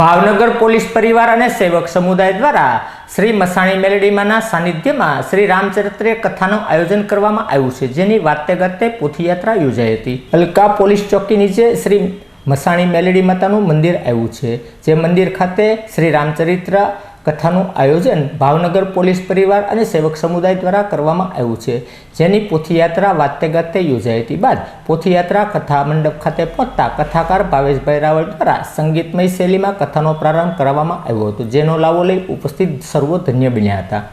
Bhavnagar police પરિવાર અને સેવક સમુદાય દ્વારા શ્રી મસાણી મેલડીમાંના સાનિધ્યમાં શ્રી રામચરિત્ર કથાનું આયોજન કરવામાં આવ્યું છે. જેની વાતે ગાતે પોથીયાત્રા યોજાઈ હતી. અલકા પોલીસ ચોકી નીચે શ્રી મસાણી મેલડી માતાનું મંદિર આવ્યું છે. જે મંદિર ખાતે શ્રી રામચરિત્ર કથાનું આયોજન ભાવનગર પોલીસ પરિવાર અને સેવક સમુદાય દ્વારા કરવામાં આવ્યું છે. જેની પોથીયાત્રા વાતે ગાતે યોજાઈ હતી બાદ પોથીયાત્રા કથા મંડપ ખાતે પહોંચતા કથાકાર ભાવેશભાઈ રાવળ દ્વારા સંગીતમય શૈલીમાં કથાનો પ્રારંભ કરવામાં આવ્યો હતો, જેનો લાવો લઈ ઉપસ્થિત સર્વો ધન્ય બન્યા હતા.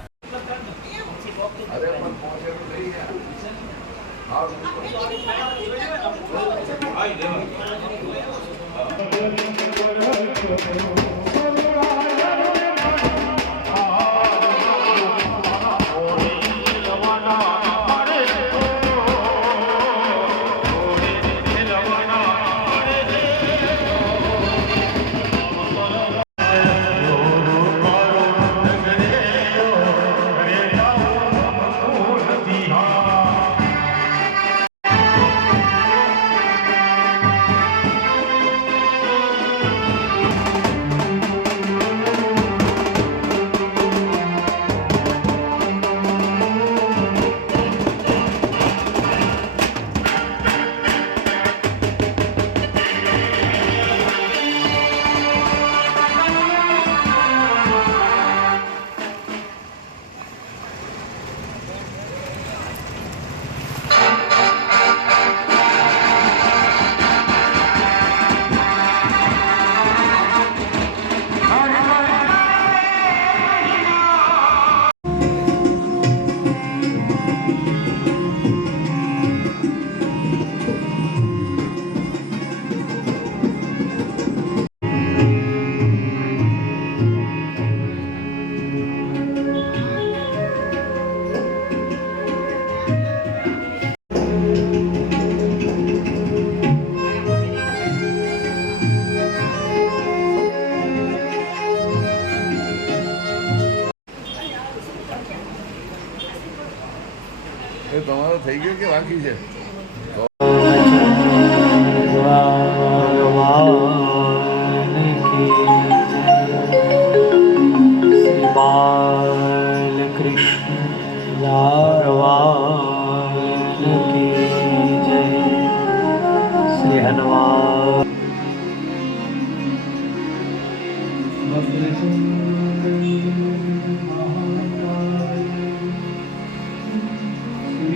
એ તમારો થઈ ગયો કે બાકી છે ભગવાન કી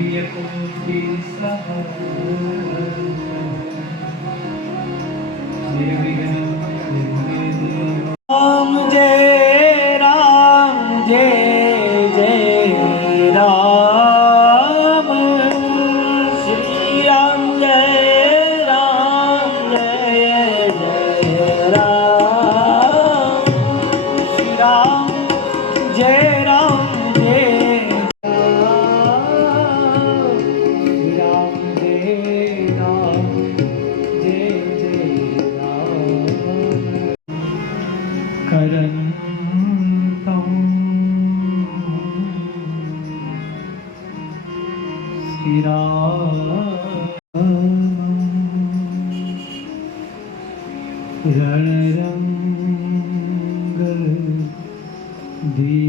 Here we go. Rana Ranga Dhi